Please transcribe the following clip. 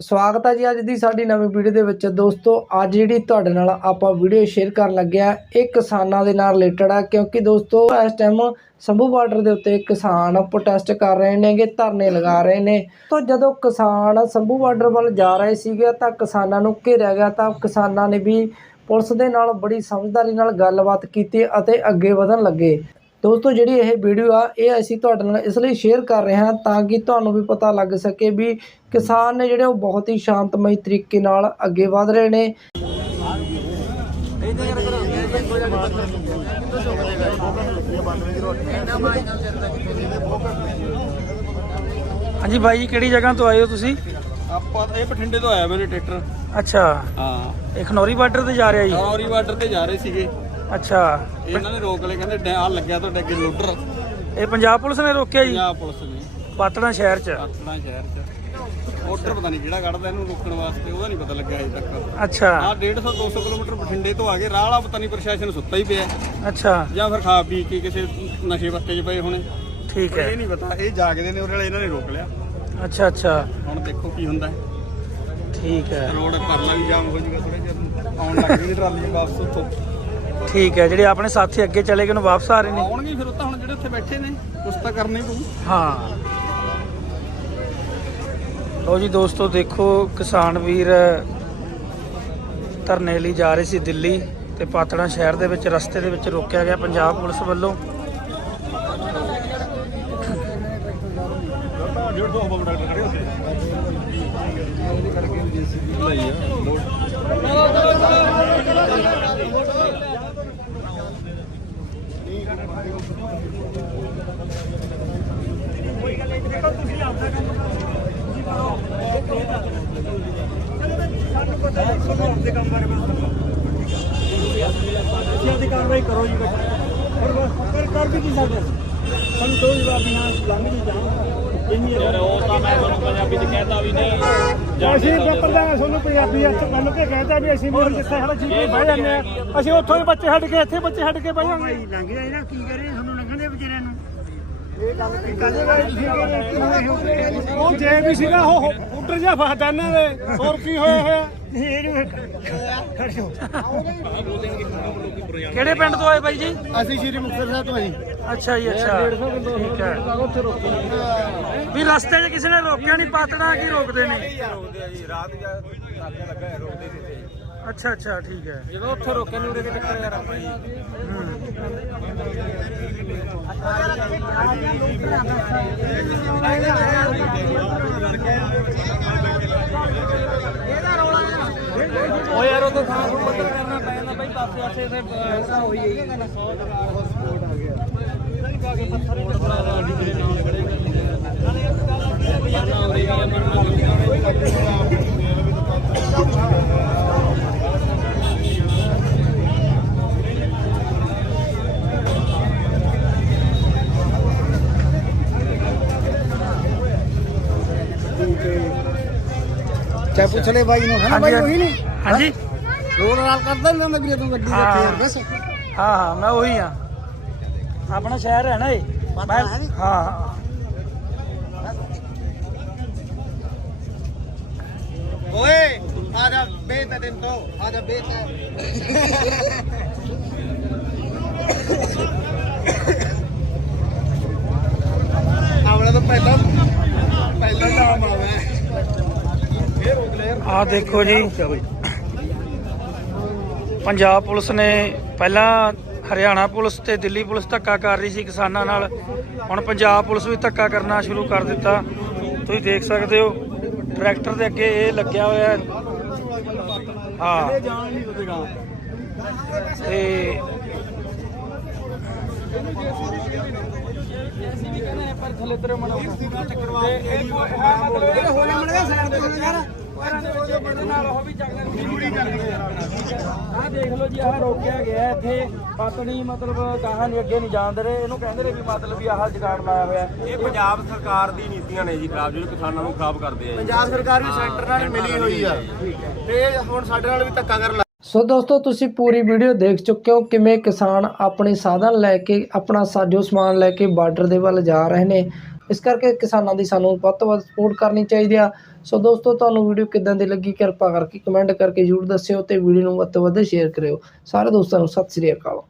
ਸਵਾਗਤ ਹੈ ਜੀ ਅੱਜ ਦੀ ਸਾਡੀ ਨਵੀਂ ਵੀਡੀਓ ਦੇ ਵਿੱਚ। ਦੋਸਤੋ, ਅੱਜ ਜਿਹੜੀ ਤੁਹਾਡੇ ਨਾਲ ਆਪਾਂ ਵੀਡੀਓ ਸ਼ੇਅਰ ਕਰਨ ਲੱਗਿਆ ਇਹ ਕਿਸਾਨਾਂ ਦੇ ਨਾਲ ਰਿਲੇਟਡ ਆ, ਕਿਉਂਕਿ ਦੋਸਤੋ, ਇਸ ਟਾਈਮ ਸੰਭੂ ਬਾਰਡਰ ਦੇ ਉੱਤੇ ਕਿਸਾਨ ਪ੍ਰੋਟੈਸਟ ਕਰ ਰਹੇ ਨੇਗੇ, ਧਰਨੇ ਲਗਾ ਰਹੇ ਨੇ। ਤਾਂ ਜਦੋਂ ਕਿਸਾਨ ਸੰਭੂ ਬਾਰਡਰ ਵੱਲ ਜਾ ਰਹੇ ਸੀਗੇ, ਤਾਂ ਕਿਸਾਨਾਂ ਨੂੰ ਘੇਰਿਆ ਗਿਆ ਤਾਂ ਕਿਸਾਨਾਂ ਨੇ ਵੀ ਪੁਲਿਸ ਦੇ ਨਾਲ ਬੜੀ ਸਮਝਦਾਰੀ ਨਾਲ ਗੱਲਬਾਤ ਕੀਤੀ ਅਤੇ ਅੱਗੇ ਵਧਣ ਲੱਗੇ। ਦੋਸਤੋ ਜਿਹੜੀ ਇਹ ਵੀਡੀਓ ਆ ਇਹ ਅਸੀਂ ਤੁਹਾਡੇ ਨਾਲ ਇਸ ਲਈ ਸ਼ੇਅਰ ਕਰ ਰਹੇ ਹਾਂ ਤਾਂ ਕਿ ਤੁਹਾਨੂੰ ਵੀ ਪਤਾ ਲੱਗ ਸਕੇ ਵੀ ਕਿਸਾਨ ਨੇ ਜਿਹੜੇ ਉਹ ਬਹੁਤ ਹੀ ਸ਼ਾਂਤਮਈ ਤਰੀਕੇ ਨਾਲ ਅੱਗੇ ਵਧ ਰਹੇ ਨੇ। ਹਾਂਜੀ ਬਾਈ ਜੀ ਕਿਹੜੀ ਜਗ੍ਹਾ ਤੋਂ ਆਏ ਹੋ ਤੁਸੀਂ? ਆਪਾਂ ਇਹ ਬਠਿੰਡੇ ਤੋਂ ਆਇਆ ਮੇਰੇ ਟਰੈਕਟਰ। ਅੱਛਾ। ਹਾਂ। ਇਹ ਖਨੌਰੀ ਬਾਰਡਰ ਤੇ ਜਾ ਰਿਹਾ ਜੀ? ਔਰੀ ਬਾਰਡਰ ਤੇ ਜਾ ਰਹੇ ਸੀਗੇ। ਅੱਛਾ। ਇਹਨਾਂ ਨੇ ਰੋਕ ਲਏ ਕਹਿੰਦੇ ਆ ਲੱਗਿਆ ਤੁਹਾਡੇ ਅੱਗੇ ਲੋਡਰ ਇਹ ਪੰਜਾਬ ਪੁਲਿਸ ਨੇ ਰੋਕਿਆ ਜੀ? ਪੰਜਾਬ ਪੁਲਿਸ ਨੇ। ਪਾਤੜਾ ਸ਼ਹਿਰ ਚ। ਆਤਣਾ ਸ਼ਹਿਰ ਚ। ਆਰਡਰ ਪਤਾ ਨਹੀਂ ਕਿਹੜਾ ਕੱਢਦਾ ਇਹਨੂੰ ਰੋਕਣ ਵਾਸਤੇ ਉਹਦਾ ਨਹੀਂ ਪਤਾ ਲੱਗਿਆ ਅਜੇ ਤੱਕ। ਅੱਛਾ। ਆ 150 200 ਕਿਲੋਮੀਟਰ ਬਠਿੰਡੇ ਤੋਂ ਆ ਗਏ ਰਾਹ ਵਾਲਾ ਪਤਾ ਨਹੀਂ ਪ੍ਰਸ਼ਾਸਨ ਸੁੱਤਾ ਹੀ ਪਿਆ। ਅੱਛਾ। ਜਾਂ ਫਿਰ ਖਾ ਪੀ ਕੇ ਕਿਸੇ ਨਸ਼ੇ ਪੱਤੇ 'ਚ ਪਏ ਹੋਣੇ। ਠੀਕ ਹੈ। ਇਹ ਨਹੀਂ ਪਤਾ ਇਹ ਜਾਗਦੇ ਨੇ ਉਹਦੇ ਵਾਲੇ ਇਹਨਾਂ ਨੇ ਰੋਕ ਲਿਆ। ਅੱਛਾ ਅੱਛਾ। ਹੁਣ ਦੇਖੋ ਕੀ ਹੁੰਦਾ। ਠੀਕ ਹੈ। ਰੋਡ ਪਰਲਾ ਵੀ ਜਾਮ ਹੋ ਜਾਊਗਾ ਥੋੜੇ ਜਿਹਾ ਆਉਣ ਲੱਗ ਗਈ ਟਰਾਲੀਆਂ ਵਾਪਸ ਉੱਥੋਂ। ਠੀਕ ਹੈ ਜਿਹੜੇ ਆਪਣੇ ਸਾਥੀ ਅੱਗੇ ਚਲੇ ਗਏ ਨੂੰ ਵਾਪਸ ਆ ਰਹੇ ਨੇ। ਆਉਣਗੇ ਫਿਰ ਉਹ ਤਾਂ ਹੁਣ ਜਿਹੜੇ ਉੱਥੇ ਬੈਠੇ ਨੇ ਕੁਛ ਤਾਂ ਕਰਨਾ ਹੀ ਪਊ। ਹਾਂ। ਲੋ ਜੀ ਦੋਸਤੋ ਦੇਖੋ ਕਿਸਾਨ ਵੀਰ ਧਰਨੇ ਲਈ ਜਾ ਰਹੇ ਸੀ ਦਿੱਲੀ ਤੇ ਪਾਤੜਾ ਸ਼ਹਿਰ ਦੇ ਵਿੱਚ ਰਸਤੇ ਦੇ ਵਿੱਚ ਰੋਕਿਆ ਗਿਆ ਪੰਜਾਬ ਪੁਲਿਸ ਵੱਲੋਂ। ਦੀ ਕਾਰਵਾਈ ਕਰੋ ਜੀ ਪਰ ਕਰ ਕਰ ਵੀ ਕੀ ਸਕਦੇ ਸਾਨੂੰ ਦੋ ਜਵਾਬ ਵੀ ਹਾਂ ਲੰਘ ਨਹੀਂ ਜਾਣ ਇੰਨੀ ਯਾਰ ਉਹ ਤਾਂ ਮੈਂ ਤੁਹਾਨੂੰ ਪੰਜਾਬੀ ਚ ਕਹਿਤਾ ਵੀ ਨਹੀਂ ਅਸੀਂ ਪੇਪਰ ਦਾ ਤੁਹਾਨੂੰ ਪੰਜਾਬੀ ਹੱਥ ਬੰਨ ਕੇ ਕਹਿੰਦਾ ਵੀ ਅਸੀਂ ਮੋਰ ਜਿੱਥੇ ਸਾਡਾ ਜੀ ਬਹਿ ਜਾਂਦੇ ਆ। ਅਸੀਂ ਉੱਥੋਂ ਹੀ ਬੱਚੇ ਛੱਡ ਕੇ ਇੱਥੇ ਬੱਚੇ ਛੱਡ ਕੇ ਬਹਿ ਜਾਂਗੇ ਲੰਘ ਜਾਏ ਨਾ ਕੀ ਕਰੇ ਤੁਹਾਨੂੰ ਲੰਘਣ ਦੇ ਵਿਚਾਰਿਆਂ ਨੂੰ। ਉਹ ਜੇ ਵੀ ਸੀਗਾ ਉਹ ਉੱਡਰ ਜਾ ਫਸਦਾ ਇਹਨਾਂ ਦੇ। ਹੋਰ ਕੀ ਹੋਇਆ ਹੋਇਆ? ਕਿਹੜੇ ਪਿੰਡ ਤੋਂ ਆਏ ਬਾਈ ਜੀ? ਅਸੀਂ ਸ਼੍ਰੀ ਮੁਕਤਸਰ ਸਾਹਿਬ ਤੋਂ ਜੀ। ਅੱਛਾ ਜੀ ਅੱਛਾ। ਠੀਕ ਹੈ। ਉੱਥੇ ਰੋਕੀ ਵੀ ਰਸਤੇ 'ਚ ਕਿਸੇ ਨੇ ਰੋਕਿਆ ਨਹੀਂ ਪਾਤੜਾ ਕੀ ਰੋਕਦੇ ਨੇ। ਅੱਛਾ ਅੱਛਾ ਠੀਕ ਹੈ। ਜਦੋਂ ਉੱਥੇ ਰੋਕੇ ਨੂੰ ਉਰੇ ਦੇ ਚੱਕਰ ਯਾਰ ਆਪਾਂ ਜੀ। ਉਹ ਯਾਰ ਉਹ ਤਾਂ ਥਾਂ ਨੂੰ ਪਤਾ ਕਰਨਾ ਪੈਂਦਾ ਬਈ ਪਾਸੇ ਆਸੇ ਤੇ ਐਸਾ ਹੋਈ ਹੈ ਚਾਹ ਪੁੱਛ ਲੈ ਬਾਈ ਨੂੰ ਹੈ ਬਾਈ ਉਹੀ ਨਹੀਂ? ਹਾਂਜੀ। ਰੋਡ ਨਾਲ ਕਰਦਾ ਨਹੀਂ ਹੁੰਦਾ ਵੀਰੇ ਤੂੰ ਗੱਡੀ ਹਾਂ। ਰੱਖੀ ਯਾਰ ਬਸ ਹਾਂ ਹਾਂ ਮੈਂ ਉਹੀ ਆ ਆਪਣਾ ਸ਼ਹਿਰ ਹੈ ਨਾ ਇਹ। ਮੈਂ ਹੈ ਨੀ? ਹਾਂ ਹਾਂ। ਓਏ ਆ ਜਾ ਬੇਤ ਦਿਨ ਤੋਂ। ਆ ਜਾ ਬੇਤ ਆਵਲਾ ਤਾਂ ਪਹਿਲਾਂ ਪਹਿਲਾਂ ਨਾਮ ਆਵੇ ਆ ਦੇਖੋ ਜੀ। ਪੰਜਾਬ ਪੁਲਿਸ ਨੇ ਪਹਿਲਾਂ ਹਰਿਆਣਾ ਪੁਲਿਸ ਤੇ ਦਿੱਲੀ ਪੁਲਿਸ ਧੱਕਾ ਕਰ ਰਹੀ ਸੀ ਕਿਸਾਨਾਂ ਨਾਲ। ਹੁਣ ਪੰਜਾਬ ਪੁਲਿਸ ਵੀ ਧੱਕਾ ਕਰਨਾ ਸ਼ੁਰੂ ਕਰ ਦਿੱਤਾ। ਤੁਸੀਂ ਦੇਖ ਸਕਦੇ ਹੋ ਟਰੈਕਟਰ ਦੇ ਅੱਗੇ ਇਹ ਲੱਗਿਆ ਹੋਇਆ ਹੈ। ਹਾਂ। ਜਾਣ ਨਹੀਂ ਦੇਗਾ ਤੇ ਪਰ ਥੱਲੇ ਤੇਰੇ ਮਨ ਆਹ ਦੇਖ ਲਓ ਜੀ ਆਹ ਰੋਕਿਆ ਗਿਆ ਇੱਥੇ। ਪਤਨੀ ਮਤਲਬ ਗਾਹਾਂ ਨਹੀਂ ਅੱਗੇ ਨਹੀਂ ਜਾਣ ਰਹੇ। ਇਹਨੂੰ ਕਹਿੰਦੇ ਨੇ ਵੀ ਮਤਲਬ ਵੀ ਆਹ ਜਗਾੜ ਲਾਇਆ ਹੋਇਆ ਹੈ। ਇਹ ਪੰਜਾਬ ਸਰਕਾਰ ਦੀ ਨੀਤੀਆਂ ਨੇ ਜੀ ਖਰਾਬ ਜਿਹੜੇ ਕਿਸਾਨਾਂ ਨੂੰ ਖਰਾਬ ਕਰਦੇ ਆ ਜੀ। ਪੰਜਾਬ ਸਰਕਾਰ ਵੀ ਸੈਂਟਰ ਨਾਲ ਮਿਲੀ ਹੋਈ ਆ। ਤੇ ਹੁਣ ਸਾਡੇ ਨਾਲ ਵੀ ਧੱਕਾ ਕਰਨ ਸੋ ਦੋਸਤੋ ਤੁਸੀਂ ਪੂਰੀ ਵੀਡੀਓ ਦੇਖ ਚੁੱਕੇ ਹੋ ਕਿਵੇਂ ਕਿਸਾਨ ਆਪਣੇ ਸਾਧਨ ਲੈ ਕੇ ਆਪਣਾ ਸਾਜੋ ਸਮਾਨ ਲੈ ਕੇ ਬਾਰਡਰ ਦੇ ਵੱਲ ਜਾ ਰਹੇ ਨੇ। ਇਸ ਕਰਕੇ ਕਿਸਾਨਾਂ ਦੀ ਸਾਨੂੰ ਵੱਧ ਤੋਂ ਵੱਧ ਸਪੋਰਟ ਕਰਨੀ ਚਾਹੀਦੀ ਆ। ਸੋ ਦੋਸਤੋ, ਤੁਹਾਨੂੰ ਵੀਡੀਓ ਕਿੱਦਾਂ ਦੀ ਲੱਗੀ ਕਿਰਪਾ ਕਰਕੇ ਕਮੈਂਟ ਕਰਕੇ ਜ਼ਰੂਰ ਦੱਸਿਓ ਤੇ ਵੀਡੀਓ ਨੂੰ ਵੱਧ ਤੋਂ ਵੱਧ ਸ਼ੇਅਰ ਕਰਿਓ। ਸਾਰੇ ਦੋਸਤਾਂ ਨੂੰ ਸਤਿ ਸ੍ਰੀ ਅਕਾਲ।